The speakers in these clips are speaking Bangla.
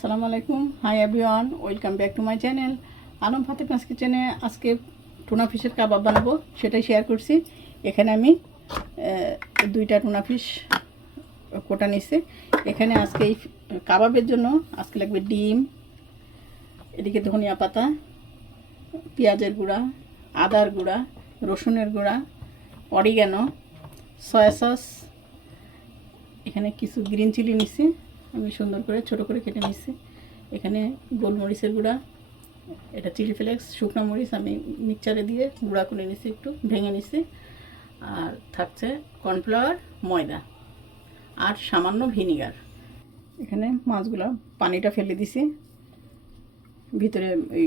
আসসালামু আলাইকুম, hi everyone, welcome back to my channel Alam Fatema's কিচেনে। আজকে টুনা ফিশের কাবাব বানাবো, সেটাই শেয়ার করছি। এখানে আমি দুইটা টুনা ফিশ কোটা নিচ্ছি। এখানে আজকে এই কাবাবের জন্য আজকে লাগবে ডিম, এদিকে ধনিয়া পাতা, পেঁয়াজের গুঁড়া, আদার গুঁড়া, রসুনের গুঁড়া, অরিগ্যানো, সয়া সস, এখানে কিছু গ্রিন চিলি নিচ্ছি, আমি সুন্দর করে ছোট করে কেটে নিচ্ছি। এখানে গোলমরিচের গুঁড়া, এটা চিলি ফ্লেক্স, শুকনো মরিচ আমি মিক্সচারে দিয়ে গুঁড়া করে নিচ্ছি, একটু ভেঙে নিচ্ছি। আর থাকছে কর্নফ্লাওয়ার, ময়দা আর সামান্য ভিনিগার। এখানে মাছগুলো পানিটা ফেলে দিছি, ভিতরে ওই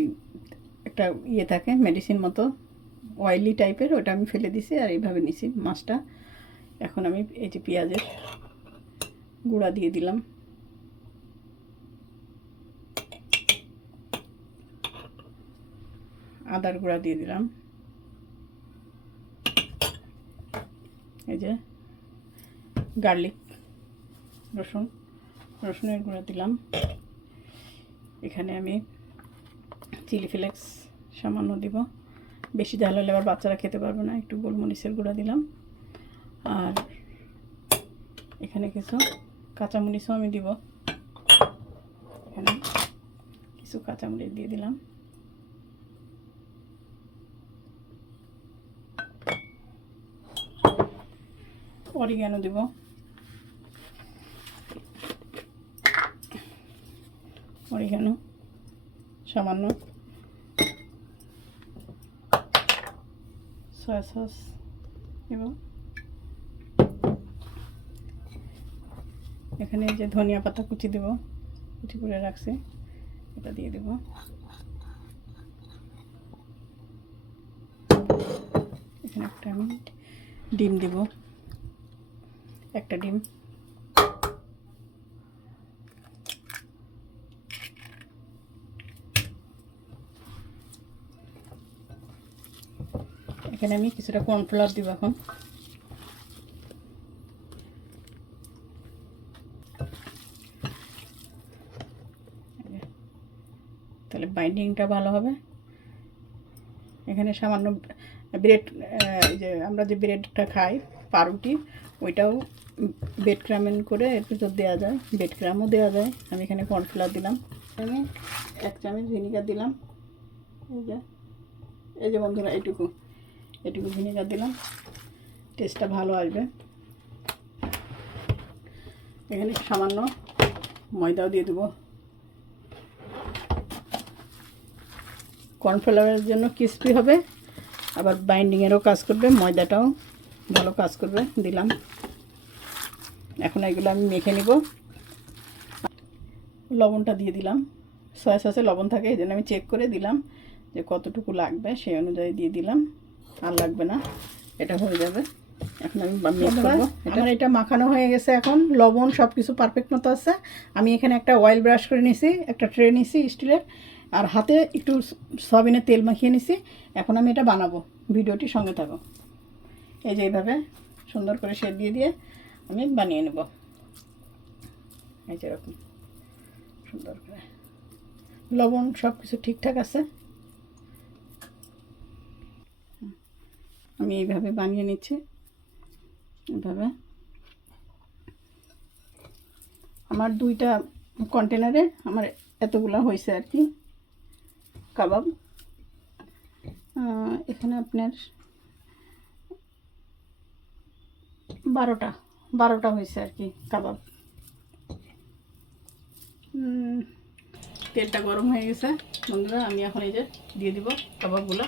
একটা ইয়ে থাকে মেডিসিন মতো অয়েলি টাইপের, ওটা আমি ফেলে দিছি আর এইভাবে নিছি মাছটা। এখন আমি এই যে পেঁয়াজের গুঁড়া দিয়ে দিলাম, আদার গুঁড়া দিয়ে দিলাম, এই যে গার্লিক রসুনের গুঁড়া দিলাম। এখানে আমি চিলি ফ্লেক্স সামান্য দিব, বেশি ঝাল হলে আবার বাচ্চারা খেতে পারবে না। একটু গোলমরিচের গুঁড়া দিলাম। আর এখানে কিছু কাঁচামরিচও আমি দিব, এখানে কিছু কাঁচামরিচ দিয়ে দিলাম। অরিগ্যানো দিব, অরিগ্যানো সামান্য, সয়া সস এবং এখানে যে ধনিয়া পাতা কুচি দেব, কুচি করে রাখছি, এটা দিয়ে দেব। এখানে একটা আমি ডিম দেব, একটা ডিম। এখানে আমি কিছুটা কর্নফ্লাওয়ার দিব এখন। তাহলে বাইন্ডিংটা ভালো হবে। এখানে সামান্য ব্রেড, যে আমরা যে ব্রেডটা খাই পাউরুটি, ওইটাও ব্রেড ক্রামেন করে এর ভিতর দেওয়া যায়, ব্রেড ক্রামও দেওয়া যায়। আমি এখানে কর্নফ্লাওয়ার দিলাম, আমি 1 চামচ ভিনিগার দিলাম। এই যে বন্ধুরা, এটুকু ভিনিগার দিলাম, টেস্টটা ভালো আসবে। এখানে সামান্য ময়দাও দিয়ে দেবো, কর্নফ্লাওয়ারের জন্য ক্রিস্পি হবে, আবার বাইন্ডিংয়েরও কাজ করবে, ময়দাটাও ভালো কাজ করবে। দিলাম। এখন এগুলো আমি মেখে নিব। লবণটা দিয়ে দিলাম, সয়া সসে লবণ থাকে, এই জন্য আমি চেক করে দিলাম যে কতটুকু লাগবে, সেই অনুযায়ী দিয়ে দিলাম। আর লাগবে না, এটা হয়ে যাবে। এখন আমি মিক্স করবো। আমার এটা মাখানো হয়ে গেছে, এখন লবণ সব কিছু পারফেক্ট মতো আছে। আমি এখানে একটা অয়েল ব্রাশ করে নিছি, একটা ট্রে নিছি স্টিলের, আর হাতে একটু সয়াবিনের তেল মাখিয়ে নিছি। এখন আমি এটা বানাবো, ভিডিওটি সঙ্গে থাকো। এই যে এইভাবে সুন্দর করে শেপ দিয়ে দিয়ে আমি বানিয়ে নেব, এই যে এরকম সুন্দর করে। লবণ সব কিছু ঠিকঠাক আছে, আমি এইভাবে বানিয়ে নিচ্ছি। এইভাবে আমার 2টা কন্টেনারে আমার এতগুলো হয়েছে আর কি কাবাব। এখানে আপনার 12টা হয়েছে আর কি কাবাব। তেলটা গরম হয়ে গেছে বন্ধুরা, আমি এখন এই যে দিয়ে দিব কাবাবগুলো।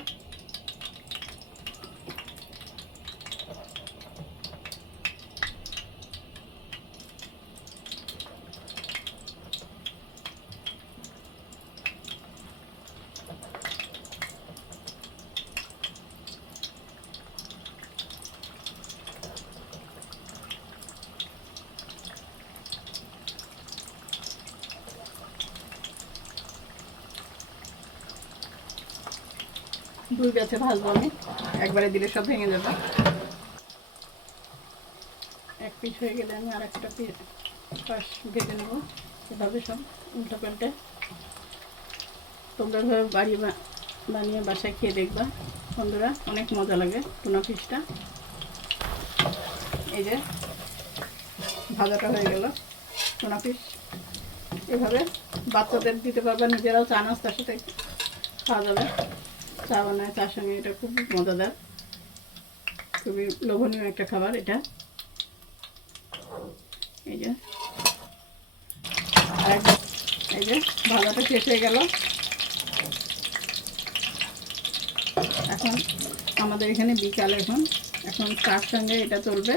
দুই ব্যাচে ভাজবো আমি, একবারে দিলে সব ভেঙে যাবে। এক পিস হয়ে গেলে আমি আর একটা পাশ ভেজে নেব। এভাবে সব উল্টা পাল্টে তোমরা এভাবে বানিয়ে বাসায় খেয়ে দেখবা বন্ধুরা, অনেক মজা লাগে টুনা ফিশটা। এই যে ভাজাটা হয়ে গেল টুনা ফিশ। এভাবে বাচ্চাদের দিতে পারবা, নিজেরাও চা নাস্তার সাথে খাওয়া যাবে। চা বানায় চার সঙ্গে, এটা খুব মজাদার, খুবই লোভনীয় একটা খাবার এটা। এই যে এই যে ভাজাটা শেষ হয়ে গেল। এখন আমাদের এখানে বিকাল, এখন চার সঙ্গে এটা চলবে,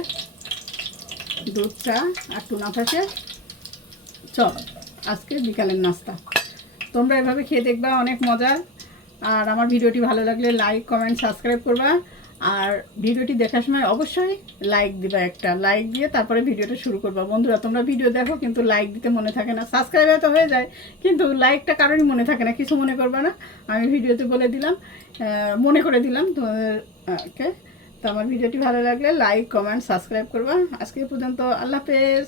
দুধ চা আর টুনা ফিশের চপ আজকে বিকালের নাস্তা। তোমরা এভাবে খেয়ে দেখবা, অনেক মজার। আর আমার ভিডিওটি ভালো লাগলে লাইক কমেন্ট সাবস্ক্রাইব করবা। আর ভিডিওটি দেখার সময় অবশ্যই লাইক দিবা, একটা লাইক দিয়ে তারপরে ভিডিওটা শুরু করবা। বন্ধুরা তোমরা ভিডিও দেখো কিন্তু লাইক দিতে মনে থাকে না, সাবস্ক্রাইব তো হয়ে যায় কিন্তু লাইকটা কারোরই মনে থাকে না। কিছু মনে করবা না, আমি ভিডিওতে বলে দিলাম, মনে করে দিলাম তোমাদেরকে। তো আমার ভিডিওটি ভালো লাগলে লাইক কমেন্ট সাবস্ক্রাইব করবা। আজকে পর্যন্ত, আল্লাহ হাফেজ।